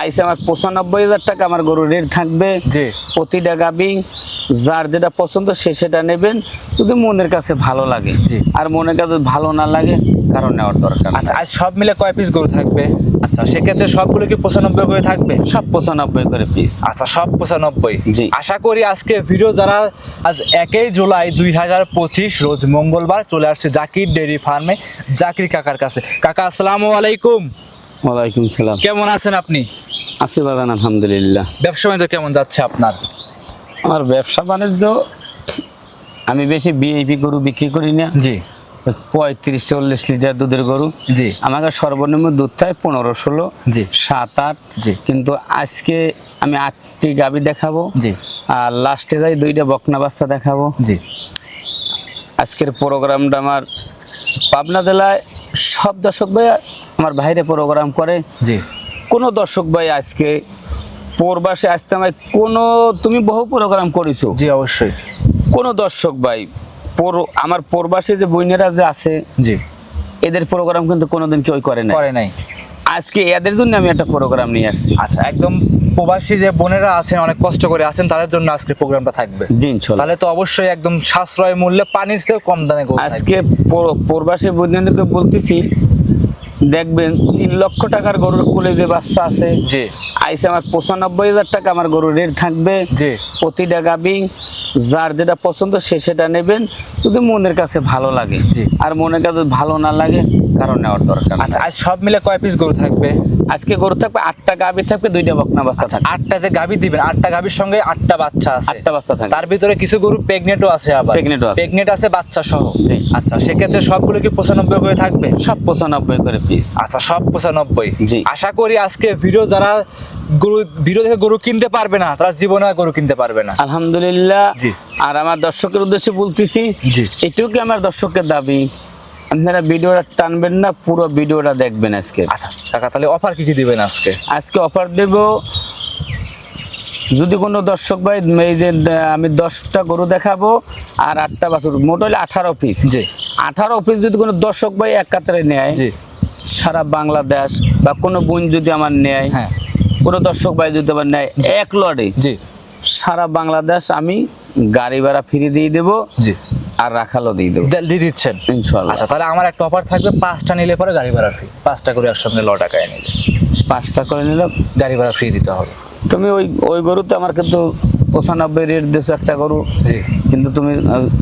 আইসে আমার 95,000 টাকা আমার গরুর রেট থাকবে। জি। প্রতিটা গাবি যার যেটা পছন্দ সে সেটা নেবেন, যদি মনের কাছে ভালো লাগে। জি। আর মনের কাছে ভালো না লাগে কারণ নেওয়ার দরকার। আচ্ছা, আজ সব মিলে কয় পিস গরু থাকবে? আচ্ছা, সেক্ষেত্রে সবগুলো কি 95 করে থাকবে? সব 95 করে পিস। আচ্ছা, সব 95। জি। আশা করি আজকে ভিডিও যারা আজ 1 জুলাই 2025 রোজ মঙ্গলবার চলে আসছে জাকির ডেইরি ফার্মে জাকির কাকার কাছে। কাকা আসসালামু আলাইকুম। ওয়ালাইকুম সালাম। কেমন আছেন আপনি? আছি বাজান, আলহামদুলিল্লাহ। ব্যবসা বাণিজ্য কেমন যাচ্ছে আপনার? আমার ব্যবসা বাণিজ্য, আমি বেশি বিএপি গরু বিক্রি করি না। জি। 35-40 লিটার দুধের গরু। জি। আমাকে সর্বনিম্ন দুধ চাই 15-16। জি। 7-8। জি। কিন্তু আজকে আমি 8টি গাভী দেখাবো। জি। আর লাস্টে যাই 2টা বকনা বাচ্চা দেখাবো। জি। আজকের প্রোগ্রামটা আমার পাবনা জেলায় সব দর্শক ভাই আমার বাইরে প্রোগ্রাম করে। জি। কোনো দর্শক ভাই আজকে প্রবাসে আসতে আমায় কোনো, তুমি বহু প্রোগ্রাম করেছো। জি, অবশ্যই। কোনো দর্শক ভাই আমার প্রবাসী যে বইনেরা যে আছে, জি। এদের প্রোগ্রাম কিন্তু কোনোদিন কেউ করে না। করে নাই। আজকে এদের জন্য আমি একটা প্রোগ্রাম নিয়ে আসছি। আচ্ছা, একদম প্রবাসী যে বোনেরা আছেন, অনেক কষ্ট করে আছেন, তাদের জন্য আজকে প্রোগ্রামটা থাকবে। জি ইনশাআল্লাহ। তাহলে তো অবশ্যই একদম সাশ্রয় মূল্যে পানির চেয়েও কম দামে গরু আজকে প্রবাসী বৈজ্ঞানিককে বলতেছি, দেখবেন 3 লক্ষ টাকার গরুর কোলে যে বাচ্চা আছে, জি। আইসে আমার 95,000 টাকা আমার গরুর রেট থাকবে। জি। প্রতিটা গাবি যার যেটা পছন্দ সে সেটা নেবেন, যদি মনের কাছে ভালো লাগে। জি। আর মনের কাছে ভালো না লাগে কারণ নেওয়ার দরকার। আচ্ছা, আজ সব মিলে কয় পিস গরু থাকবে? আজকে গরু থাকবে 8টা গাবি থাকবে, 2টা বকনা বাচ্চা থাকবে। 8টা যে গাভী দিবেন, 8টা গাভীর সঙ্গে 8টা বাচ্চা আছে। 8টা বাচ্চা থাকবে। তার ভিতরে কিছু গরু প্রেগনেন্টও আছে, আবার Pregnant ও আছে। প্রেগনেন্ট আছে বাচ্চা সহ। জি। আচ্ছা, সেক্ষেত্রে সবগুলো কি 95 করে থাকবে? সব 95 করে পিস। আচ্ছা, সব 95। জি। আশা করি আজকে যারা ভিডিও দেখে গরু কিনতে পারবে না, তারা জীবনে আর গরু কিনতে পারবে না। আলহামদুলিল্লাহ। জি। আর আমার দর্শকের উদ্দেশ্যে বলতেছি, জি। এটুকু আমার দর্শকের দাবি, আপনারা ভিডিওটা টানবেন না, পুরো ভিডিওটা দেখবেন আজকে। আচ্ছা কাকা, তাহলে অফার কি কি দিবেন আজকে? আজকে অফার দেব, যদি কোনো দর্শক ভাই এই যে আমি 10টা গরু দেখাবো আর 8টা বাছুর, মোট হলে 18 পিস। জি। 18 পিস যদি কোনো দর্শক ভাই এক কাতারে নেয়, জি। সারা বাংলাদেশ বা কোনো বোন যদি আমার নেয়, হ্যাঁ। কোনো দর্শক ভাই যদি আমার নেয়, এক লড়ে জি। সারা বাংলাদেশ আমি গাড়ি ভাড়া ফ্রি দিয়ে দেবো। জি। আর রাখালও দিয়ে দেবো দিয়ে দিচ্ছেন ইনশাআল্লাহ। আচ্ছা, তাহলে আমার একটা অফার থাকবে, 5টা নিলে পরে গাড়ি ভাড়া ফ্রি। 5টা করে একসঙ্গে টাকায় নিলে 5টা করে নিলাম, গাড়ি ভাড়া ফ্রি দিতে হবে। তুমি ওই গরুতে আমার কিন্তু 95 রেট দিয়েছো একটা গরু। জি। কিন্তু তুমি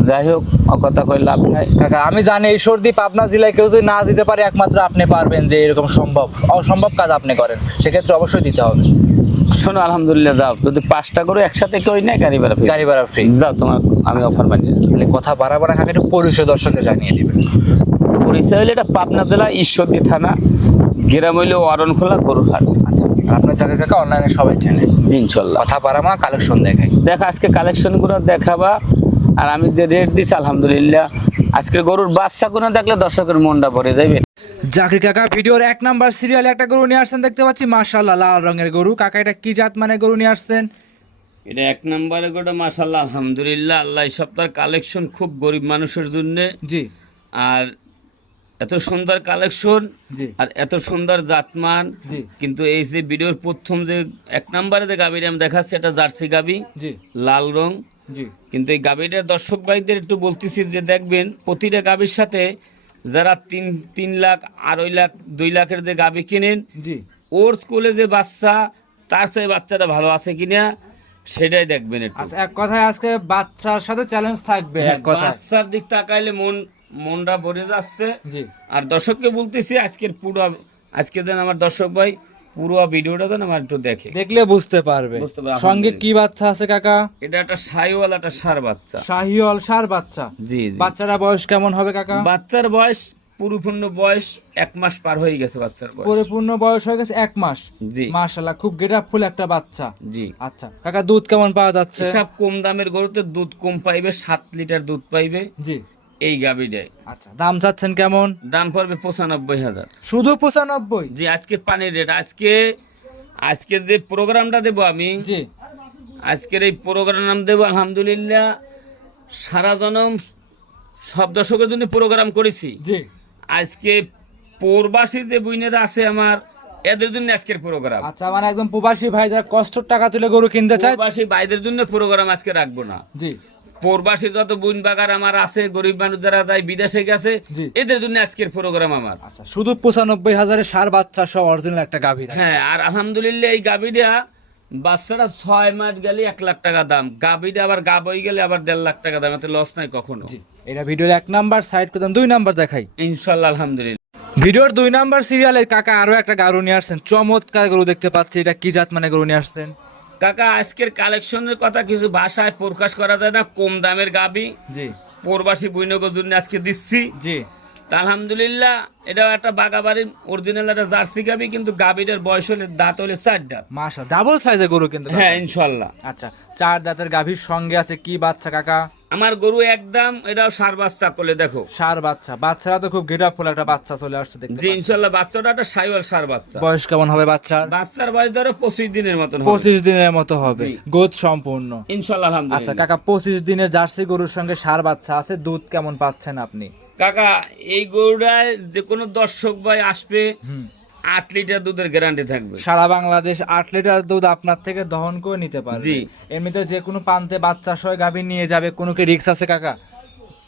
যাই হোক, কথা কই লাভ নাই কাকা, আমি জানি এই সর্দি পাবনা জেলায় কেউ যদি না দিতে পারে, একমাত্র আপনি পারবেন, যে এরকম অসম্ভব কাজ আপনি করেন, সেক্ষেত্রে অবশ্যই দিতে হবে। শোনো, আলহামদুলিল্লাহ, যাও, যদি 5টা গরু একসাথে কেউ নেয় গাড়ি ভাড়া গাড়ি ভাড়া ফ্রি। যাও, তোমার আমি অফার বানিয়ে দিলাম। তাহলে কথা বাড়াবো না কাকা, একটু পরিচয় দর্শককে জানিয়ে দিবেন। পরিচয় হলে এটা পাবনা জেলা ঈশ্বরদী থানা, গ্রাম হইলে অরণখোলা গরুর হাট। আচ্ছা, আর আপনার জায়গায় কাকা অনলাইনে সবাই চেনে। জি ইনশাল্লাহ। কথা বাড়াবো না, কালেকশন দেখাই। দেখা আজকে কালেকশনগুলো দেখাবা, আর আমি যে রেট দিচ্ছি আলহামদুলিল্লাহ, আজকের গরুর বাচ্চাগুলো দেখলে দর্শকের মনটা ভরে যাবে। জাকির কাকা ভিডিওর 1 নাম্বার সিরিয়ালে একটা গরু নিয়ে আসছেন দেখতে পাচ্ছি, মাশাআল্লাহ, লাল রঙের গরু। কাকা, এটা কি জাত মানে গরু নিয়ে আসছেন? এটা 1 নম্বরে গোটা, মাশাআল্লাহ, আলহামদুলিল্লাহ, আল্লাহ এই সপ্তাহের কালেকশন খুব গরিব মানুষের জন্য। জি। আর এত সুন্দর কালেকশন, জি। আর এত সুন্দর জাতমান। জি। কিন্তু এই যে ভিডিওর প্রথম যে 1 নম্বরে যে গাভীটা আমি দেখাচ্ছি, এটা জার্সি গাভী, জি। লাল রং। জি। কিন্তু এই গাভীটার দর্শক ভাইদের একটু বলতেছি যে দেখবেন, প্রতিটা গাভীর সাথে যারা 3 লাখ, 2.5 লাখ, 2 লাখের যে গাভী কিনেন, জি। ওর স্কুলে যে বাচ্চা, তার চেয়ে বাচ্চাটা ভালো আছে কিনা সেটাই দেখবেন একটু। আচ্ছা, এক কথায় আজকে বাচ্চার সাথে চ্যালেঞ্জ থাকবে। এক কথায় বাচ্চার দিক তাকাইলে মনটা ভরে যাচ্ছে। জি। আর দর্শককে বলতেছি, আজকে যেন আমার দর্শক ভাই পুরো ভিডিওটা যেন আমার একটু দেখে, দেখলে বুঝতে পারবে। সঙ্গে কি বাচ্চা আছে কাকা? এটা একটা শাহিওয়াল, একটা ষাঁড় বাচ্চা। শাহিওয়াল ষাঁড় বাচ্চা। জি জি। বাচ্চারা বয়স কেমন হবে কাকা? বাচ্চার বয়স পরিপূর্ণ বয়স 1 মাস পার হয়ে গেছে বাচ্চার বয়স। পরিপূর্ণ বয়স হয়ে গেছে 1 মাস। জি। মাশাআল্লাহ, খুব গেটআপফুল একটা বাচ্চা। জি। আচ্ছা কাকা, দুধ কেমন পাওয়া যাচ্ছে? সব কম দামের গরুতে দুধ কম পাইবে, 7 লিটার দুধ পাইবে জি। এই গাভীটায়। আচ্ছা, দাম চাচ্ছেন কেমন? দাম পড়বে 95,000। শুধু 95? জি। আজকে পানির রেট, আজকে যে প্রোগ্রামটা দেবো আমি, জি। আজকের এই প্রোগ্রাম দেবো আলহামদুলিল্লাহ, সারা জনম সব দর্শকের জন্য প্রোগ্রাম করেছি। জি। আজকে প্রবাসী যে বইনেরা আছে আমার, এদের জন্য আজকের প্রোগ্রাম। আচ্ছা, মানে একদম প্রবাসী ভাই যারা কষ্টর টাকা তুলে গরু কিনতে চায়, প্রবাসী ভাইদের জন্য প্রোগ্রাম আজকে রাখবো না। জি প্রবাসী যত বুন বাগার আমার আছে, গরিব মানুষ যারা যায় বিদেশে গেছে, জি। এদের জন্য আজকের প্রোগ্রাম আমার। আচ্ছা, শুধু 95,000 সার বাচ্চা সহ অরিজিনাল একটা গাভী। হ্যাঁ, আর আলহামদুলিল্লাহ এই গাভীটা বাচ্চাটা 6 মাস গেলে 1 লাখ টাকা দাম, গাভীটা আবার গাব হয়ে গেলে আবার 1.5 লাখ টাকা দাম, এতে লস নাই কখনো। জি, এটা ভিডিওর 1 নাম্বার, সাইড করে 2 নাম্বার দেখাই। ইনশাল্লাহ আলহামদুলিল্লাহ। ভিডিওর 2 নাম্বার সিরিয়ালে কাকা আরো একটা গরু নিয়ে আসছেন, চমৎকার গরু দেখতে পাচ্ছি। এটা কি জাত মানে গরু নিয়ে আসছেন? কাকা আজকের কালেকশনের কথা কিছু ভাষায় প্রকাশ করা যায় না, কম দামের গাভী জি প্রবাসী বৈনগর জন্য আজকে দিচ্ছি। জি। তা আলহামদুলিল্লাহ, এটাও একটা বাগাবাড়ির অরিজিনাল একটা জার্সি গাভী, কিন্তু গাভীটার বয়স হলে দাঁত হলে 4 দাঁত। মাশাআল্লাহ, ডাবল সাইজের গরু কিন্তু। হ্যাঁ ইনশাল্লাহ। আচ্ছা, 4 দাঁতের গাভীর সঙ্গে আছে কি বাচ্চা কাকা? আমার গরু একদম, এটাও সার বাচ্চা করলে দেখো। সার বাচ্চা, বাচ্চারা তো খুব গেটআপ ফুল একটা বাচ্চা চলে আসছে দেখতে জি পাচ্ছি। ইনশাল্লাহ, বাচ্চাটা একটা সাইওয়াল সার বাচ্চা। বয়স কেমন হবে বাচ্চার? বাচ্চার বয়স ধরো 25 দিনের মতন হবে। 25 দিনের মতো হবে, জি। গোদ সম্পূর্ণ। ইনশাল্লাহ আচ্ছা আলহামদুলিল্লাহ। কাকা, 25 দিনের জার্সি গরুর সঙ্গে সার বাচ্চা আছে, দুধ কেমন পাচ্ছেন আপনি? কাকা এই গরুটায় যে কোনো দর্শক ভাই আসবে, হুম, 8 লিটার দুধের গ্যারান্টি থাকবে। সারা বাংলাদেশ 8 লিটার দুধ আপনার থেকে দহন করে নিতে পারবে। জি। এমনিতে যে কোনো প্রান্তে বাচ্চা সহ গাভী নিয়ে যাবে, কোনো কি রিস্ক আছে কাকা?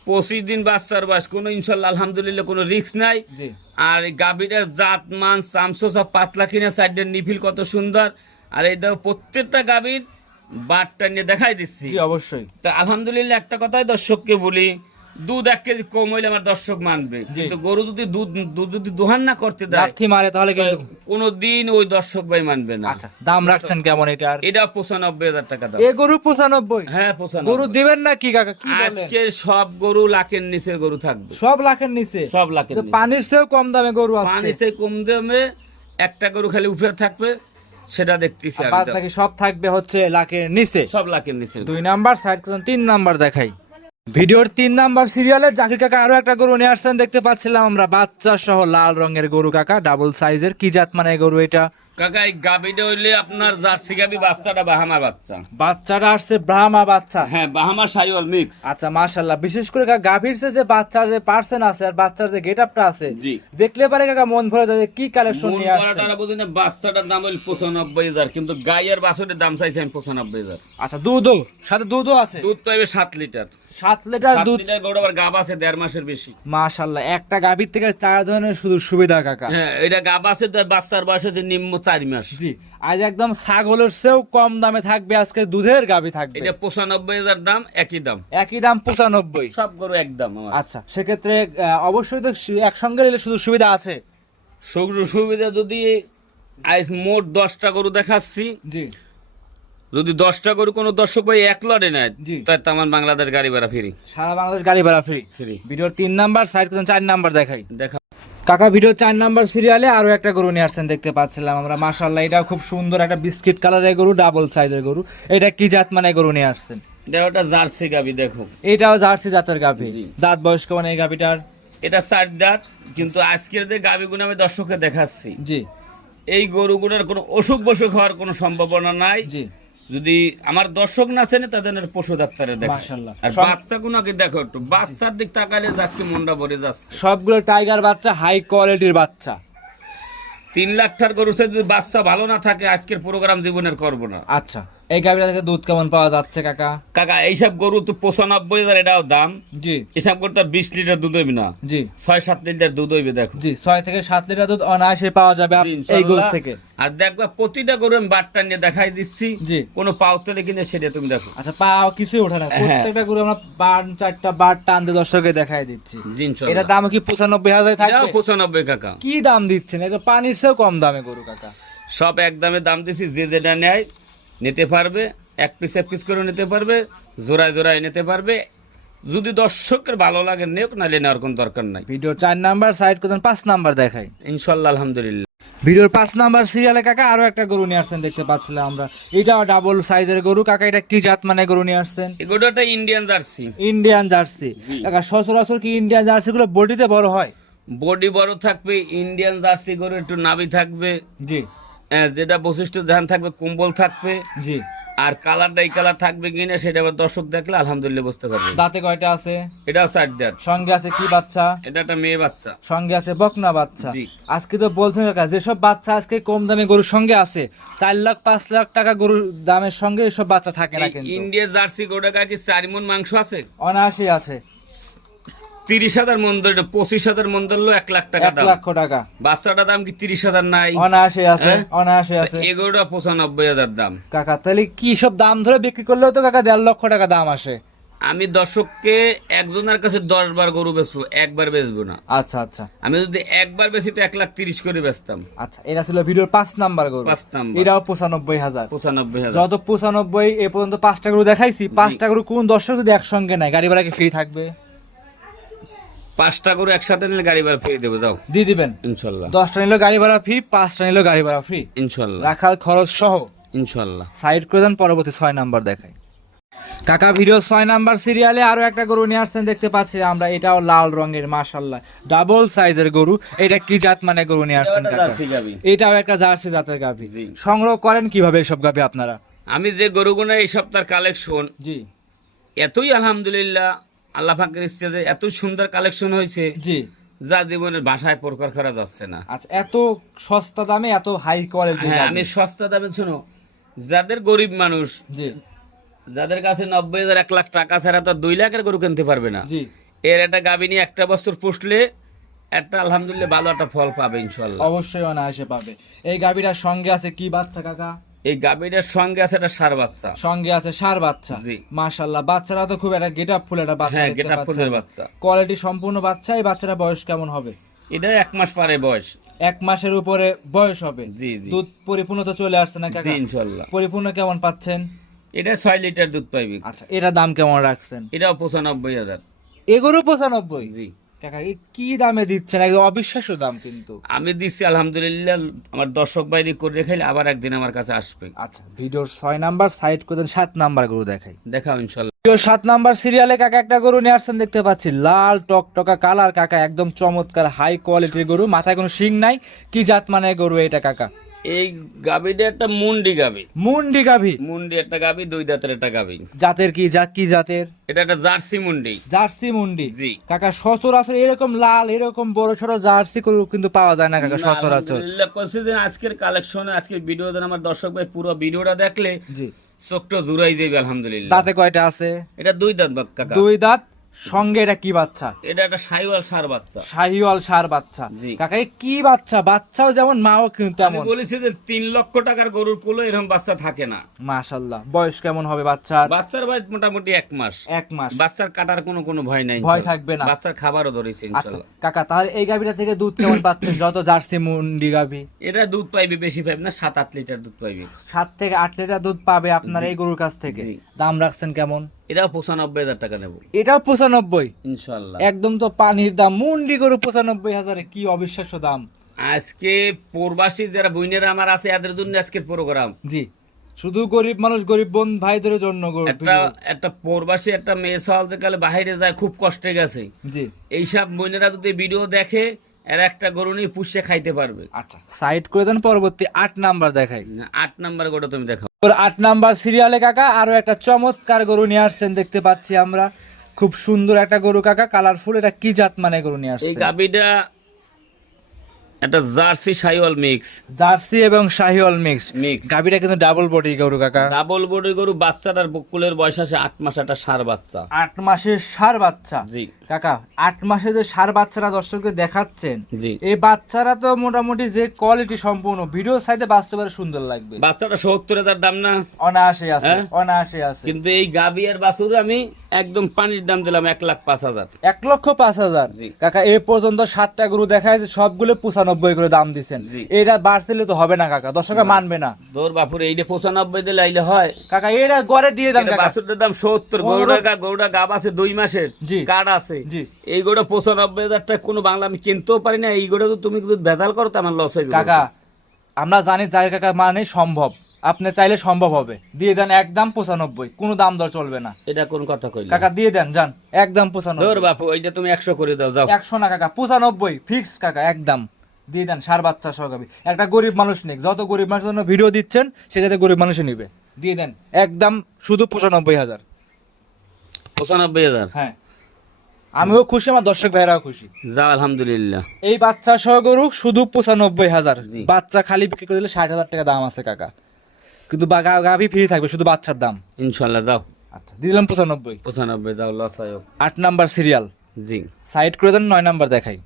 25 দিন বাচ্চার বয়স, কোনো ইনশাল্লাহ আলহামদুলিল্লাহ কোনো রিস্ক নাই। জি আর এই গাভীটার জাত মান চামচো সব পাতলা কিনা, সাইডের নিফিল কত সুন্দর। আর এই দেখো প্রত্যেকটা গাভীর বাটটা নিয়ে দেখাই দিচ্ছি। জি অবশ্যই। তা আলহামদুলিল্লাহ একটা কথাই দর্শককে বলি, দুধ 1 কেজি কম হইলে আমার দর্শক মানবে, কিন্তু গরু যদি দুধ যদি দোহান না করতে দেয়, লাথি মারে তাহলে কিন্তু। কোনো দিন ওই দর্শক ভাই মানবে না। আচ্ছা, দাম রাখছেন কেমন এটার? এটা 95,000 টাকা দাম। এ গরু 95? হ্যাঁ গরু 95। দিবেন না কি কাকা, কি বলেন? আজকে সব গরু লাখের নিচে গরু থাকবে, সব লাখের নিচে? সব লাখের তো নিচে। পানির চেয়েও কম দামে গরু আছে? পানির চেয়ে কম দামে একটা গরু খালি উপরে থাকবে, সেটা দেখতেছি আমি। বাদ বাকি সব থাকবে হচ্ছে লাখের নিচে। সব লাখের নিচে। 2 নাম্বার, সাইড করুন 3 নাম্বার দেখাই। ভিডিওর 3 নাম্বার সিরিয়ালে জাকির কাকা আরো একটা গরু নিয়ে আসছেন দেখতে পাচ্ছিলাম আমরা, বাচ্চা সহ লাল রঙের গরু কাকা, ডাবল সাইজের। কি জাত মানে গরু এটা? কাকা এই গাভীটা হইলে আপনার জার্সি গাভী, বাচ্চাটা বাহামার বাচ্চা। বাচ্চাটা আসছে ব্রাহ্মা বাচ্চা। হ্যাঁ বাহামার সাইওয়াল মিক্স। আচ্ছা মাশাআল্লাহ, বিশেষ করে কাকা গাভীর যে বাচ্চার যে পার্সেন্ট আছে আর বাচ্চার যে গেটআপটা আছে, জি। দেখলে পারে কাকা মন ভরে যায়। কি কালেকশন নিয়ে আসছেন? বাচ্চাটার দাম হইল 95,000, কিন্তু গাইয়ের বাছুরের দাম চাইছে আমি 95,000। আচ্ছা, দুধও সাথে দুধও আছে? দুধ পাইবে 7 লিটার। 7 লিটার 7 দুধ। লিটার গরু আবার গাব আছে 1.5 মাসের বেশি। মাশাআল্লাহ, একটা গাভীর থেকে 4 ধরনের শুধু সুবিধা কাকা। হ্যাঁ এটা গাব আছে, বাচ্চার বয়স হচ্ছে নিম্ন 4 মাস। জি, আজ একদম ছাগলের চেয়েও কম দামে থাকবে আজকে দুধের গাভী থাকবে। এটা 95,000 দাম, একই দাম। একই দাম 95? সব গরু একদম আমার। আচ্ছা, সেক্ষেত্রে অবশ্যই তো একসঙ্গে নিলে শুধু সুবিধা আছে। সুযোগ সুবিধা যদি আজ মোট 10টা গরু দেখাচ্ছি, জি যদি 10টা গরু কোনো দর্শক ভাই 1 লটে নেয়, জি। তাই তো আমার বাংলাদেশ গাড়ি ভাড়া ফ্রি। সারা বাংলাদেশ গাড়ি ভাড়া ফ্রি। ফ্রি ভিডিওর 3 নাম্বার, সাইড করুন 4 নাম্বার দেখাই। দেখা। কাকা ভিডিও 4 নাম্বার সিরিয়ালে আরো একটা গরু নিয়ে আসছেন দেখতে পাচ্ছিলাম আমরা, মাশাআল্লাহ। এটা খুব সুন্দর একটা বিস্কিট কালারের গরু, ডাবল সাইজের গরু। এটা কি জাত মানে গরু নিয়ে আসছেন? দেখো এটা জার্সি গাভী, দেখো এটাও জার্সি জাতের গাভী। জি। দাঁত বয়স কেমন এই গাভীটার? এটা 4 দাঁত, কিন্তু আজকের যে গাভীগুলো আমি দর্শককে দেখাচ্ছি, জি এই গরুগুলোর কোনো অসুখ বসুখ হওয়ার কোনো সম্ভাবনা নাই। জি। যদি আমার দর্শক না চেনে তাদের পশু ডাক্তারে দেখে। মাশাআল্লাহ। আর বাচ্চাগুলোকে দেখো একটু, বাচ্চার দিক তাকালে আজকে মনটা ভরে যাচ্ছে। সবগুলো টাইগার বাচ্চা, হাই কোয়ালিটির বাচ্চা। 3 লাখ টাকার গরু যদি বাচ্চা ভালো না থাকে, আজকের প্রোগ্রাম জীবনের করবো না। আচ্ছা, এই গাভীটা থেকে দুধ কেমন পাওয়া যাচ্ছে কাকা? কাকা এইসব গরু তো 95,000 এটাও দাম। জি এসব গরু তো 20 লিটার দুধ হইবে না, জি 6-7 লিটার দুধ হইবে। দেখো জি, 6 থেকে 7 লিটার দুধ অনায়াসে পাওয়া যাবে জি, এই গরু ইনশাআল্লাহ। থেকে। আর দেখবা প্রতিটা গরু আমি বাটটা নিয়ে দেখাই দিচ্ছি, জি। কোনো পাউতলে কিনে সেটা তুমি দেখো। আচ্ছা, পাও কিছুই ওঠে না, হ্যাঁ। প্রত্যেকটা গরু আমরা 4টা বার টান দিয়ে দর্শকে দেখাই দিচ্ছি। জি, ইনশাআল্লাহ। এটা দাম কি 95,000 এটাও থাকবে? 95 কাকা। কি দাম দিচ্ছেন? এটা পানির চেয়েও কম দামে গরু কাকা। সব এক দামে দাম দিছি, যে যেটা নেয় নিতে পারবে, এক পিস করে নিতে পারবে, জোড়ায় জোড়ায় নিতে পারবে। যদি দর্শকের ভালো লাগে নেক, নাহলে নেওয়ার কোনো দরকার নাই। ভিডিও 4 নাম্বার, সাইড করুন 5 নাম্বার দেখাই। ইনশাআল্লাহ আলহামদুলিল্লাহ। ভিডিওর 5 নাম্বার সিরিয়ালে কাকা আরো একটা গরু নিয়ে আসছেন দেখতে পাচ্ছিলাম আমরা, এটাও ডাবল সাইজের গরু কাকা। এটা কি জাত মানে গরু নিয়ে আসছেন? এই গরুটা ইন্ডিয়ান জার্সি। ইন্ডিয়ান জার্সি জি। কাকা, সচরাচর কি ইন্ডিয়ান জার্সি গুলো বডিতে বড় হয়? বডি বড় থাকবে, ইন্ডিয়ান জার্সি গরু একটু নাভি থাকবে, জি যেটা বৈশিষ্ট্য ধান থাকবে, কম্বল থাকবে। জি আর কালারটা এই কালার থাকবে কিনা সেটা আবার দর্শক দেখলে আলহামদুলিল্লাহ বুঝতে পারবে। দাঁতে কয়টা আছে? এটাও 4 দাঁত। সঙ্গে আছে কি বাচ্চা? এটা একটা মেয়ে বাচ্চা। সঙ্গে আছে বকনা বাচ্চা। জি। আজকে তো বলছেন কাকা যেসব বাচ্চা আজকে কম দামে গরুর সঙ্গে আছে 4 লাখ 5 লাখ টাকা গরুর দামের সঙ্গে এসব বাচ্চা থাকে না কিন্তু। ইন্ডিয়া জার্সি গোটা কি 4 মণ মাংস আছে? অনায়াসে আছে। 30,000 মন ধরলে 25,000 মন ধরলো 1 লাখ টাকা 1 দাম। লক্ষ টাকা। বাচ্চাটার দাম কি 30,000 নাই? অনায়াসে আছে, হ্যাঁ? অনায়াসে আছে। এগুলোটা 95,000 দাম। কাকা তাহলে কি সব দাম ধরে বিক্রি করলেও তো কাকা 1.5 লক্ষ টাকা দাম আসে। আমি দর্শককে একজনের কাছে 10 বার গরু বেচবো, একবার বেচবো না। আচ্ছা আচ্ছা আমি যদি একবার বেশি তো 1,30,000 করে বেচতাম। আচ্ছা, এটা ছিল ভিডিওর 5 নাম্বার গরু। 5 নাম্বার। এটাও 95,000। 95,000। যত 95 এ পর্যন্ত 5টা গরু দেখাইছি, 5টা গরু কোন দর্শক যদি একসঙ্গে নেয় গাড়ি ভাড়া কি ফ্রি থাকবে? 5টা গরু একসাথে নিলে গাড়ি ভাড়া ফ্রি দেবো, যাও দিয়ে দিবেন ইনশাল্লাহ। 10টা নিলে গাড়ি ভাড়া ফ্রি, 5টা নিলে গাড়ি ভাড়া ফ্রি, ইনশাল্লাহ রাখার খরচ সহ। ইনশাল্লাহ। সাইড করে দেন, পরবর্তী 6 নাম্বার দেখাই। কাকা ভিডিও 6 নাম্বার সিরিয়ালে আরো একটা গরু নিয়ে আসছেন দেখতে পাচ্ছি আমরা। এটাও লাল রঙের মাশাআল্লাহ ডাবল সাইজের গরু। এটা কি জাত মানে গরু নিয়ে আসছেন কাকা? জার্সি গাভী। এটাও একটা জার্সি জাতের গাভী। জি। সংগ্রহ করেন কিভাবে এসব গাভী আপনারা? আমি যে গরুগুলো এই সপ্তাহের কালেকশন, জি এতই আলহামদুলিল্লাহ আল্লাহ পাকের ইচ্ছাতে এত সুন্দর কালেকশন হয়েছে জি। যা জীবনের ভাষায় প্রকাশ করা যাচ্ছে না। আচ্ছা, এত সস্তা দামে এত হাই কোয়ালিটি। হ্যাঁ, আমি সস্তা দামে শোনো, যাদের গরিব মানুষ, জি যাদের কাছে 90,000 1 লাখ টাকা ছাড়া তো 2 লাখের গরু কিনতে পারবে না, জি এর একটা গাভী নিয়ে একটা বছর পুষলে একটা আলহামদুলিল্লাহ ভালো একটা ফল পাবে ইনশাল্লাহ। অবশ্যই অনায়াসে পাবে। এই গাভীটার সঙ্গে আছে কি বাচ্চা কাকা? এই গাভীটার সঙ্গে আছে একটা ষাঁড় বাচ্চা। সঙ্গে আছে ষাঁড় বাচ্চা। জি। মাশাআল্লাহ, বাচ্চারা তো খুব একটা গেটআপ ফুল একটা বাচ্চা। হ্যাঁ, গেটআপ ফুলের বাচ্চা। কোয়ালিটি সম্পূর্ণ বাচ্চা। এই বাচ্চাটা বয়স কেমন হবে? এটা 1 মাস পারে বয়স। 1 মাসের উপরে বয়স হবে। জি জি দুধ পরিপূর্ণ তো চলে আসছে না জি কাকা? ইনশাল্লাহ। পরিপূর্ণ কেমন পাচ্ছেন? এটা 6 লিটার দুধ পাইবে। আচ্ছা, এটা দাম কেমন রাখছেন? এটাও 95,000। এগুলো 95? জি। কাকা এ কি দামে দিচ্ছেন? একদম অবিশ্বাস্য দাম কিন্তু। আমি দিচ্ছি আলহামদুলিল্লাহ, আমার দর্শক বাইরে করে দেখাইলে আবার একদিন আমার কাছে আসবে। আচ্ছা, ভিডিওর 6 নাম্বার সাইড করে দেন, 7 নাম্বার গরু দেখাই। দেখাও ইনশাল্লাহ। ভিডিওর 7 নাম্বার সিরিয়ালে কাকা একটা গরু নিয়ে আসছেন দেখতে পাচ্ছি। লাল টকটকা কালার কাকা, একদম চমৎকার হাই কোয়ালিটির গরু। মাথায় কোনো শিং নাই। কি জাত মানে গরু এটা কাকা? এই গাভীটা একটা মুন্ডি গাভী। মুন্ডি গাভী। মুন্ডি একটা গাভী, 2 দাঁতের একটা গাভী। জাতের কি জাত? কি জাতের? এটা একটা জার্সি মুন্ডি। জার্সি মুন্ডি। জি। কাকা সচরাচর এরকম লাল এরকম বড় ছোট জার্সি গরু কিন্তু পাওয়া যায় না কাকা না, সচরাচর। আলহামদুলিল্লাহ প্রতিদিন আজকের কালেকশনে, আজকের ভিডিওতে আমার দর্শক ভাই পুরো ভিডিওটা দেখলে জি। চোখটা জুড়াই যাবে আলহামদুলিল্লাহ। দাঁতে কয়টা আছে? এটা 2 দাঁত কাকা। 2 দাঁত। সঙ্গে এটা কি বাচ্চা? এটা একটা শাহিওয়াল ষাঁড় বাচ্চা। শাহিওয়াল ষাঁড় বাচ্চা। জি। কাকা এ কি বাচ্চা? বাচ্চাও যেমন মাও কিন্তু আমি তেমন। বলেছি যে 3 লক্ষ টাকার গরুর কোলে এরকম বাচ্চা থাকে না। মাশাআল্লাহ, বয়স কেমন হবে বাচ্চার? বাচ্চার বয়স মোটামুটি 1 মাস। 1 মাস। বাচ্চার কাটার কোনো ভয় নাই, ভয় ইনশাল্লাহ। থাকবে না। বাচ্চার খাবারও ধরেছে আচ্ছা ইনশাল্লাহ। কাকা, তাহলে এই গাভীটা থেকে দুধ কেমন পাচ্ছেন? যত জার্সি মুন্ডি গাভী এটা দুধ পাইবে, বেশি পাইবে না, 7-8 লিটার দুধ পাইবে। 7 থেকে 8 লিটার দুধ পাবে আপনার জি। এই গরুর কাছ থেকে। জি। দাম রাখছেন কেমন? এটাও 95,000 টাকা নেব এটাও 95? ইনশাল্লাহ। একদম তো পানির দাম। মুন্ডি গরু 95,000, কি অবিশ্বাস্য দাম। আজকে প্রবাসী যারা বইনেরা আমার আছে এদের জন্য আজকের প্রোগ্রাম। জি, শুধু গরিব মানুষ গরিব বোন ভাইদের জন্য একটা প্রবাসী একটা মেয়ে সওয়ালতে কালে বাইরে যায়, খুব কষ্টে গেছে। জি। এইসব বোনেরা যদি ভিডিও দেখে এর একটা গরু নিয়ে পুষে খাইতে পারবে। আচ্ছা, সাইড করে দেন, পরবর্তী 8 নাম্বার দেখাই। 8 নাম্বার গরু তুমি দেখাও। 8 নাম্বার সিরিয়ালে কাকা আরো একটা চমৎকার গরু নিয়ে আসছেন দেখতে পাচ্ছি আমরা। খুব সুন্দর একটা গরু কাকা, কালারফুল। এটা কি জাত মানে গরু নিয়ে এই আসছেন? গাভীটা একটা জার্সি শাহিওয়াল মিক্স। জার্সি এবং শাহিওয়াল মিক্স। মিক্স গাভীটা কিন্তু ডাবল বডি গরু কাকা। ডাবল বডি গরু। বাচ্চাটার বকুলের বয়স আছে 8 মাস। একটা ষাঁড় বাচ্চা। 8 মাসের ষাঁড় বাচ্চা। জি কাকা 8 মাসে যে ষাঁড় বাচ্চারা দর্শককে দেখাচ্ছেন, জি। এই বাচ্চারা তো মোটামুটি যে কোয়ালিটি সম্পূর্ণ, ভিডিও সাইডে বাস্তবে সুন্দর লাগবে। বাচ্চাটা 70,000 দাম না? অনায়াসে আছে, হ্যাঁ? অনায়াসে আছে। কিন্তু এই গাভী আর বাছুর আমি একদম পানির দাম দিলাম 1,05,000। 1,05,000। জি। কাকা এ পর্যন্ত 7টা গরু দেখায় যে সবগুলো 95 করে দাম দিচ্ছেন। জি। এটা বাড়তিলে তো হবে না কাকা, দর্শকরা মানবে না। তোর বাপুরে এইটা 95 দিলে আইলে হয়? কাকা এটা গড়ে দিয়ে দেন কাকা। বাছুরটার দাম 70। গরুটা গাব আছে 2 মাসের। জি। কার্ড আছে। জি। এই গোটা 95,000 টাকা কোনো বাংলা আমি কিনতেও পারি না। এই গোটা তো তুমি কিন্তু ভেজাল করো তো আমার লস হইবে কাকা আমরা জানি যাই কাকা মানে সম্ভব, আপনি চাইলে সম্ভব হবে। দিয়ে দেন একদম 95, কোনো দাম দর চলবে না। এটা কোন কথা কইলে? কাকা দিয়ে দেন, যান একদম 95। তোর বাপু ওইটা তুমি 100 করে দাও, যাও। 100 না কাকা, 95 ফিক্স কাকা, একদম দিয়ে দেন। ষাঁড় বাচ্চা সহ গাভী। একটা গরিব মানুষ নিক, যত গরিব মানুষের জন্য ভিডিও দিচ্ছেন সেটাতে গরিব মানুষই নিবে। দিয়ে দেন একদম শুধু 95,000। 95,000। হ্যাঁ, আমিও খুশি, আমার দর্শক ভাইরাও খুশি। যাও আলহামদুলিল্লাহ। এই বাচ্চা সহ গরু শুধু 95,000। জি। বাচ্চা খালি বিক্রি করে দিলে 60,000 টাকা দাম আছে কাকা, কিন্তু গাভি ফ্রি থাকবে, শুধু বাচ্চার দাম। ইনশাল্লাহ যাও। আচ্ছা, দিলাম 95। 95 যাও, লস হয় হোক। 8 নাম্বার সিরিয়াল জি। সাইড করে দেন, 9 নাম্বার দেখাই।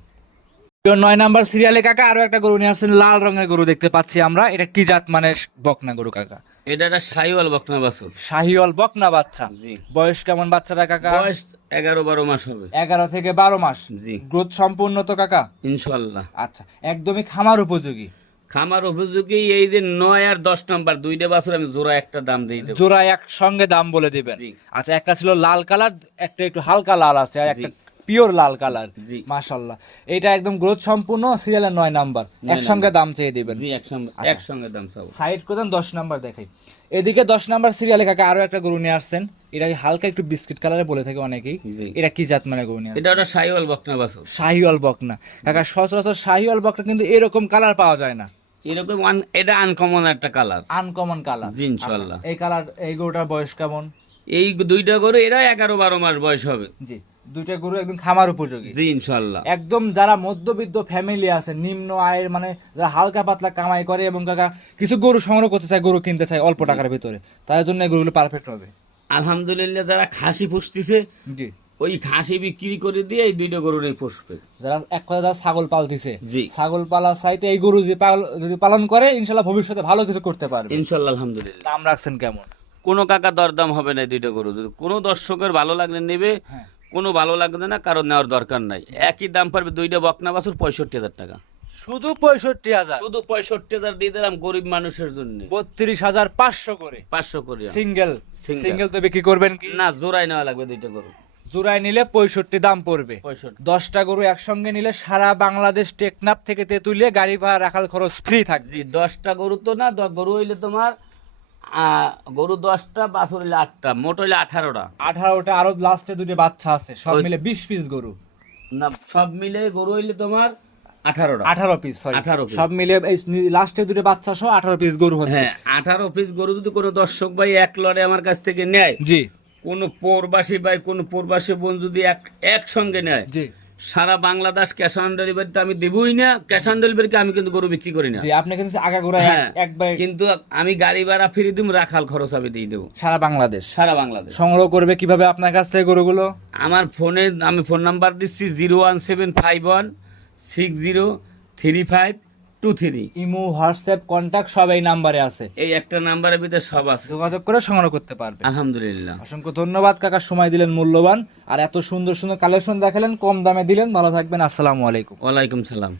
9 নাম্বার সিরিয়ালে কাকা আরো একটা গরু নিয়ে আসছেন, লাল রঙের গরু দেখতে পাচ্ছি আমরা। এটা কি জাত মানে বকনা গরু কাকা? এটা একটা শাহিওয়াল বকনা বাছুর। শাহিওয়াল বকনা বাচ্চা। জি। বয়স কেমন বাচ্চাটা কাকা? বয়স 11-12 মাস হবে। 11 থেকে 12 মাস। জি। গ্রোথ সম্পূর্ণ তো কাকা? ইনশাল্লাহ। আচ্ছা, একদমই খামার উপযোগী। খামার উপযোগী। এই যে 9 আর 10 নাম্বার দুইটা বাছুর আমি জোড়া একটা দাম দিয়ে দেবো। জোড়া একসঙ্গে দাম বলে দিবেন। জি। আচ্ছা, একটা ছিল লাল কালার, একটা একটু হালকা লাল আছে, আর একটা পিওর লাল কালার। জি। মাশাআল্লাহ, এটা একদম গ্রোথ সম্পূর্ণ, সিরিয়ালের 9 নাম্বার। একসঙ্গে দাম চেয়ে দিবেন। জি, আচ্ছা। একসঙ্গে দাম চাবো। সাইড করে দেন, 10 নাম্বার দেখাই। এদিকে 10 নাম্বার সিরিয়ালে কাকা আরো একটা গরু নিয়ে আসছেন, এটা হালকা একটু বিস্কিট কালারে বলে থাকে অনেকেই। জি। এটা কি জাত মানে গরু নিয়ে আসছেন? এটা একটা শাহিওয়াল বকনা বাছুর। শাহিওয়াল বকনা। কাকা সচরাচর শাহিওয়াল বকনা কিন্তু এরকম কালার পাওয়া যায় না, এরকম এটা আনকমন একটা কালার। Uncommon colour. জি, ইনশাআল্লাহ। এই কালার, এই গরুটার বয়স কেমন? এই দুইটা গরু এরা 11-12 মাস বয়স হবে। জি, দুইটা গরু একদম খামার উপযোগী। জি, ইনশাআল্লাহ। একদম যারা মধ্যবিত্ত ফ্যামিলি আছে, নিম্ন আয়ের মানে যারা হালকা পাতলা কামাই করে এবং কাকা কিছু গরু সংগ্রহ করতে চায়, গরু কিনতে চায় অল্প টাকার ভিতরে, তাদের জন্য এই গরুগুলো পারফেক্ট হবে। আলহামদুলিল্লাহ, যারা খাসি পুষতেছে জি। ওই খাসি বিক্রি করে দিয়ে এই দুইটা গরু নিয়ে পুষবে। যারা এক কথা যারা ছাগল পালতিছে, জি। ছাগল পালার চাইতে এই গরু যদি পালন করে ইনশাল্লাহ ভবিষ্যতে ভালো কিছু করতে পারবে। ইনশাআল্লাহ আলহামদুলিল্লাহ। দাম রাখছেন কেমন? কোনো কাকা দরদাম হবে না এই দুইটা গরু। যদি কোনো দর্শকের ভালো লাগলে নেবে, হ্যাঁ। কোনো ভালো লাগবে না, কারণ নেওয়ার দরকার নাই। একই দাম পারবে দুইটা বকনা বাছুর 65,000 টাকা। শুধু 65,000? শুধু 65,000 দিয়ে দিলাম গরিব মানুষের জন্য। 32,500 করে 500 করে। সিঙ্গেল। Single। সিঙ্গেল তো বিক্রি করবেন কি? না, জোড়াই নেওয়া লাগবে দুইটা গরু। জোড়ায় নিলে 65 দাম পড়বে। 65। 10টা গরু একসঙ্গে নিলে সারা বাংলাদেশ টেকনাফ থেকে তেতুলিয়া গাড়ি ভাড়া রাখাল খরচ ফ্রি থাকবে। জি, 10টা গরু তো না, গরু হইলে তোমার গরু 10টা, বাছুর হইলে 8টা, মোট হইলে 18টা। 18টা, আরো লাস্টে দুটো বাচ্চা আছে, সব ওই- মিলে 20 পিস গরু। না, সব মিলে গরু হইলে তোমার 18টা। 18 পিস, সরি 18 piece। সব মিলে এই লাস্টে দুটো বাচ্চা সহ 18 পিস গরু হচ্ছে। হ্যাঁ, 18 পিস গরু যদি কোনো দর্শক ভাই এক লড়ে আমার কাছ থেকে নেয়, জি কোনো প্রবাসী ভাই, কোনো প্রবাসী বোন যদি একসঙ্গে নেয়, জি সারা বাংলাদেশ ক্যাশ অন ডেলিভারিতে আমি দেবই না। ক্যাশ অন ডেলিভারিতে আমি কিন্তু গরু বিক্রি করি না। জি, আপনি কিন্তু আগাগোড়া হ্যাঁ, একবার কিন্তু আমি গাড়ি ভাড়া ফিরে দিব, রাখাল খরচ আমি দিয়ে দেবো। সারা বাংলাদেশ সারা বাংলাদেশ সংগ্রহ করবে কিভাবে আপনার কাছ থেকে গরুগুলো? আমার ফোনে আমি ফোন নাম্বার দিচ্ছি 01751603523। ইমো, হোয়াটসঅ্যাপ, কন্টাক্ট সব এই নাম্বারে আছে, এই একটা নাম্বারের ভিতরে সব আছে। যোগাযোগ করে সংগ্রহ করতে পারবে। আলহামদুলিল্লাহ। অসংখ্য ধন্যবাদ কাকা, সময় দিলেন মূল্যবান, আর এত সুন্দর সুন্দর কালেকশন দেখালেন, কম দামে দিলেন। ভালো থাকবেন, আসসালামু আলাইকুম। ওয়ালাইকুম সালাম।